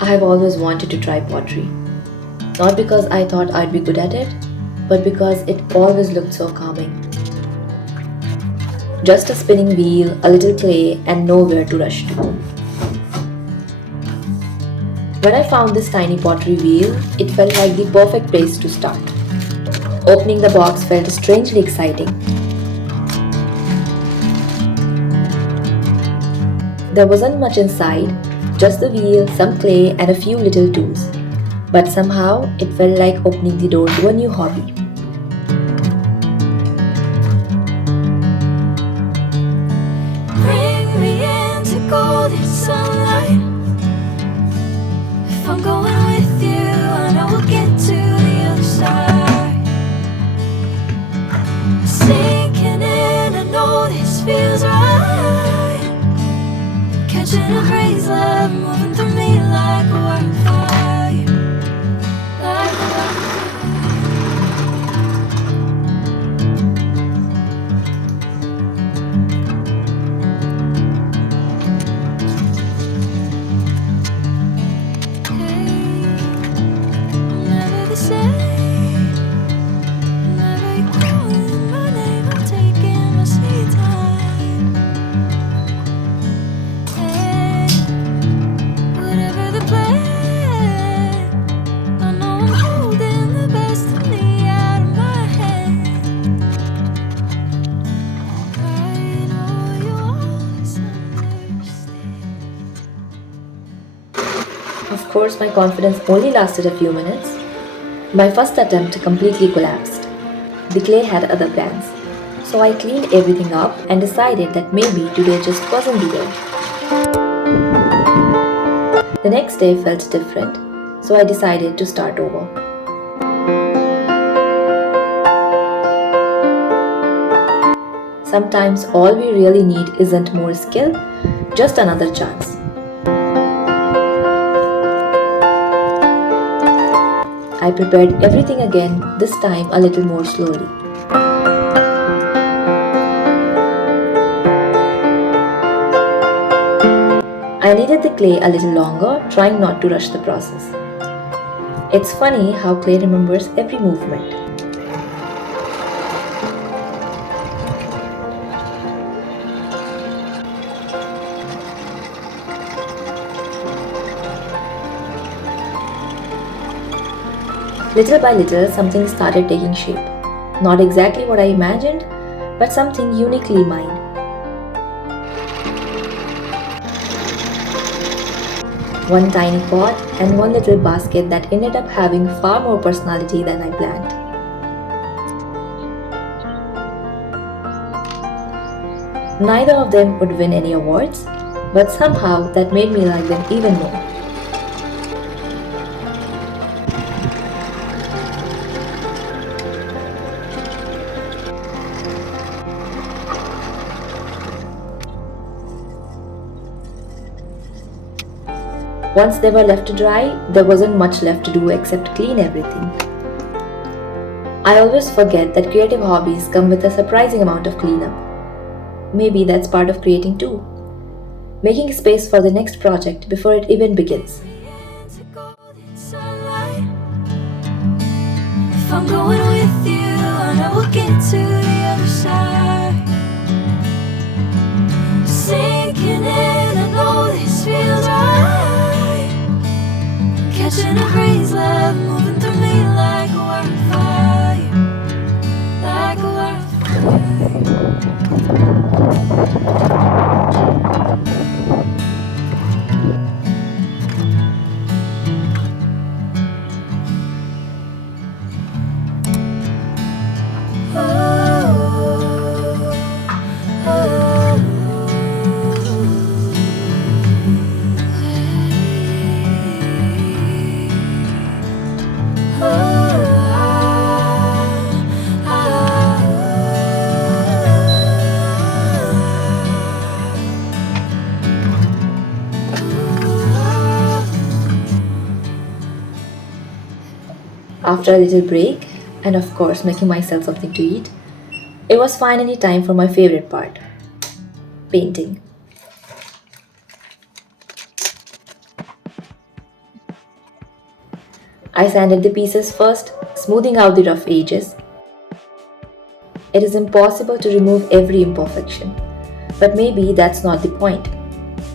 I have always wanted to try pottery. Not because I thought I'd be good at it, but because it always looked so calming. Just a spinning wheel, a little clay, and nowhere to rush to. When I found this tiny pottery wheel, it felt like the perfect place to start. Opening the box felt strangely exciting. There wasn't much inside, just the wheel, some clay, and a few little tools. But somehow, it felt like opening the door to a new hobby. Bring me into golden sunlight. If I'm going with you, I know we'll get to the other side. Sinking in, I know this feels right. Catching a breeze, love moving through me like a wildfire. Like a never the same. Whenever you're calling my name, I'm taking my sweet time. Hey, whatever the plan, I know I'm holding the best of me out of my hand. I know you always understand. Of course, my confidence only lasted a few minutes. My first attempt completely collapsed. The clay had other plans. So I cleaned everything up and decided that maybe today just wasn't the day. The next day felt different, so I decided to start over. Sometimes all we really need isn't more skill, just another chance. I prepared everything again, this time a little more slowly. I kneaded the clay a little longer, trying not to rush the process. It's funny how clay remembers every movement. Little by little, something started taking shape. Not exactly what I imagined, but something uniquely mine. One tiny pot and one little basket that ended up having far more personality than I planned. Neither of them would win any awards, but somehow that made me like them even more. Once they were left to dry, there wasn't much left to do except clean everything. I always forget that creative hobbies come with a surprising amount of cleanup. Maybe that's part of creating too. Making space for the next project before it even begins. Into golden sunlight. If I'm going with you, I know we'll get to the other side. Sinking in, I know this feels right. Catching a breeze, love moving through me like a wildfire. Like a After a little break, and of course making myself something to eat, it was finally time for my favorite part, painting. I sanded the pieces first, smoothing out the rough edges. It is impossible to remove every imperfection, but maybe that's not the point.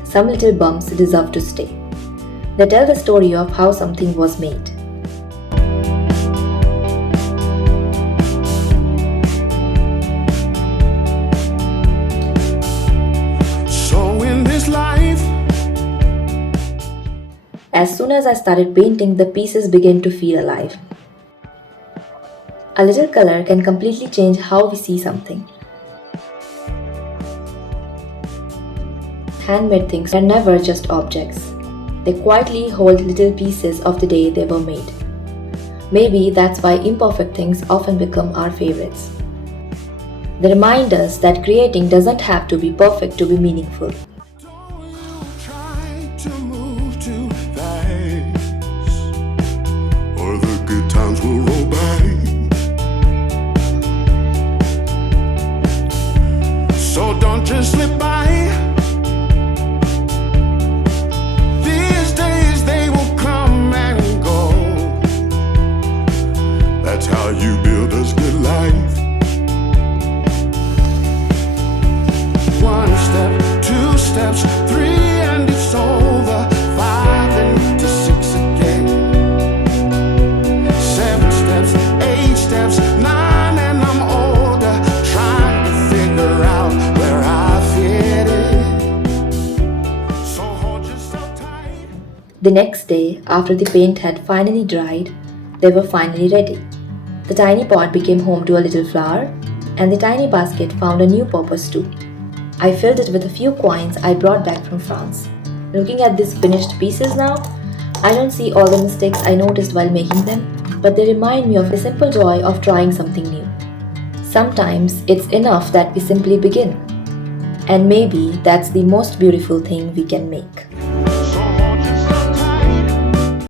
Some little bumps deserve to stay. They tell the story of how something was made. As soon as I started painting, the pieces began to feel alive. A little color can completely change how we see something. Handmade things are never just objects. They quietly hold little pieces of the day they were made. Maybe that's why imperfect things often become our favorites. They remind us that creating doesn't have to be perfect to be meaningful. So don't just slip by. These days they will come and go. That's how you build us good life. One step, two steps, three and it's over. 5 and to 6 again. 7 steps, 8 steps, 9 and I'm older. Trying to figure out where I fit in. So hold yourself tight. The next day, after the paint had finally dried, they were finally ready. The tiny pot became home to a little flower, and the tiny basket found a new purpose too. I filled it with a few coins I brought back from France. Looking at these finished pieces now, I don't see all the mistakes I noticed while making them, but they remind me of the simple joy of trying something new. Sometimes it's enough that we simply begin. And maybe that's the most beautiful thing we can make.